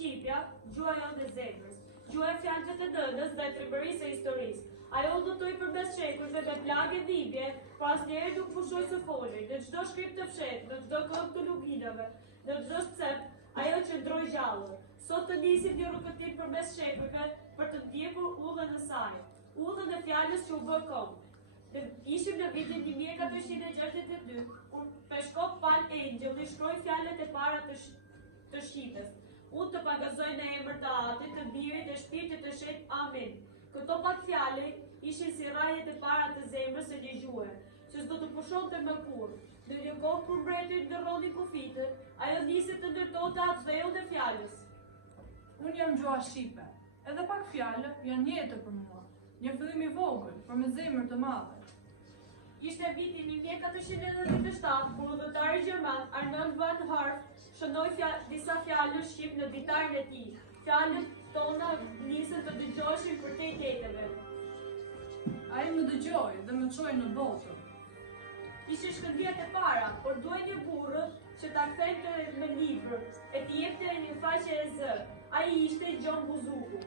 Shqipja, gjua jonë dhe zemrës, gjua e fjalëve të dëdës dhe tribërisë e historisë. Ajo udhëtoi përmes shekullve me plagë dhimbje, por asnjëherë nuk pushoi së foli. Në çdo shkrim të fshehtë, në çdo këmbë të luginave, në çdo cep, ajo qëndroi gjallë. Sot të nisim një rrugëtim përmes shekujve për të ndjekur udhën e saj, udhën e fjalës që u bë kombë. Ishim në vitin 1462, kur Peshkov Pan Angel i shkroi fjalët e para të Shqipës. Unë të pagazoj në emër të Atit, të Birit dhe Shpirtit të Shenjtë. Amin. Këto pak fjalë ishin si rajet e para të zemrës së një gjuhe, që s'do të pushonte më kurrë. Në një kohë kur mbreti ndërroni kufitët, ajo nisi të ndërtonte atë dheuën e fjalës. Unë jam gjua shqipe, edhe pak fjalë janë jetër për mua, një fillim i vogël, por me zemër të madhe. Ishte viti 1497, kur udhëtari gjerman Arnold van Harf shënoi disa fjalë shqip në ditarin e tij. Fjalët tona nisën të dëgjoheshin për te teteve. Ai më dëgjoi dhe më çoi në botën. Ishin shkëndijat e para, por duhej një burrë që ta kthente me libër, e t'i jepte një faqe e zë. Ai ishte Gjon Buzuku.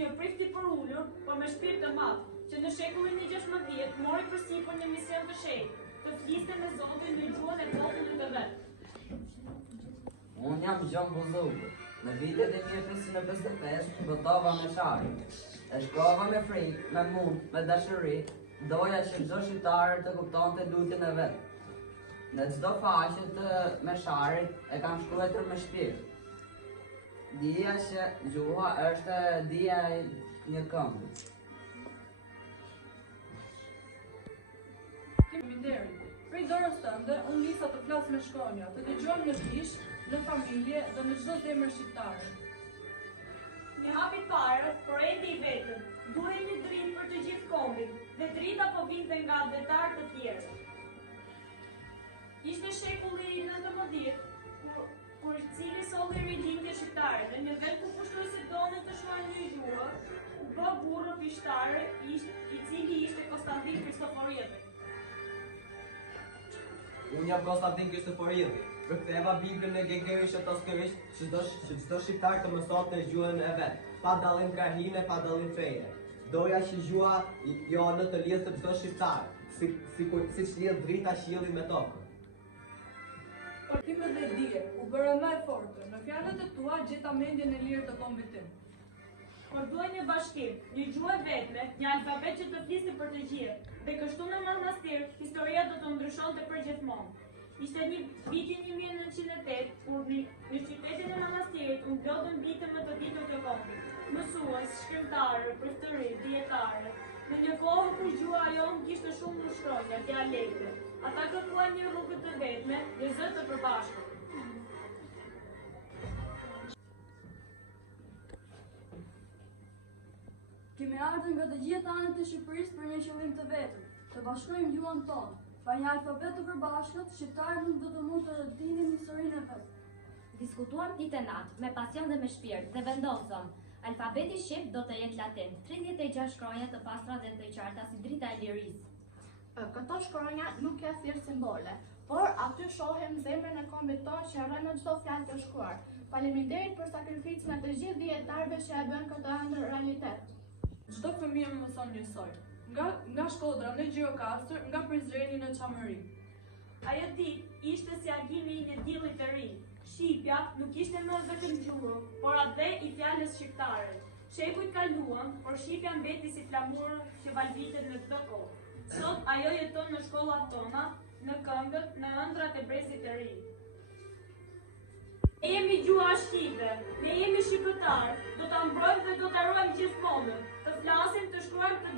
Një prift i përulur, por me shpirt të madh, që në shekullin e 16 mori përsipër një mision të shenjtë, të fliste me Zotin në gjuhën e popullit të vet. Unë jam Gjon Buzuku. Në vitet e 1555 botova me shari. E shkova me frikë, me mund, me dashuri, doja që çdo shqiptar të kuptonte lutjen e vet. Në çdo faqe të mesharit e kam shkruar me shpirt. Dija që gjuha është dija e një këmbë. Faleminderit. Prej dorës tënde, unë nisa të flas me shkronja, të dëgjojmë në kish, në familje dhe në çdo zemër shqiptare. Një hap i parë, por ende i vetëm, duhej një dritë për të gjithë kombin, dhe drita po vinte nga advetar të tjerë. Ishte shekulli i 19, kur cili solli rigjindje shqiptare, dhe një vend ku pushtuesit donin të shohin një gjuhë, u bë burrë pishtar, i cili ishte Konstantin Kristoforjevi. Unë jam Konstantin Kristoforjevi. Përktheva Biblën në gegërisht e toskërisht që çdo shqiptar të mësonte gjuhën e vet, pa dallim krahine, pa dallim feje. Doja që gjuha jonë të lidhte çdo shqiptar, siç lidh drita qielli me tokën. Partime dhe dije, u bëra më e fortë. Në fjalët e tua gjeta mendjen e lirë të kombit tim. Por duhej një bashkim, një gjuhë vetme, një alfabet që të fliste për të gjithë, dhe kështu në manastir, historia do të ndryshonte përgjithmonë. Ishte një viti 1908, kur në qytetin e manastirit u mblodën bitë më të ditur të kombit, mësues, shkrimtarë, priftëri, dietarë. Në një kohë kur gjuha jonë kishte shumë ushtrojtja, dialekte, ata kërkuan një rrugë të vetme, një zë të përbashkët. Kemi ardhur nga të gjitha anët e Shqipërisë për një qëllim të vetëm, të bashkojmë gjuhën tonë. Pa një alfabet të përbashkët, shqiptarët nuk do të mund të rëndinin historinë e vet. Diskutuam ditë e natë, me pasion dhe me shpirt, dhe vendosëm. Alfabeti shqip do të jetë latin, 36 shkronja të pastra dhe të qarta si drita e lirisë. Këto shkronja nuk janë thjesht simbole, por aty shohim zemrën e kombit tonë që rrën në çdo fjalë të shkruar. Faleminderit për sakrificën e të gjithë dietarëve që e bën këtë ëndër realitet. Çdo fëmijë më mëson njësoj. Nga Shkodra në Gjirokastër, nga Prizreni në Çamëri. Ajo ditë ishte si argimi i një dielli të ri. Shqipja nuk ishte më vetëm gjuhë, por atë i fjalës shqiptare. Shekujt kaluan, por shqipja mbeti si flamur që valvitet në çdo kohë. Sot ajo jeton në shkollat tona, në këngët, në ëndrat e brezit të ri. Ne jemi gjuha shqipe, ne jemi shqiptar, do ta mbrojmë dhe do ta ruajmë gjithmonë. Të flasim, të shkruajmë, të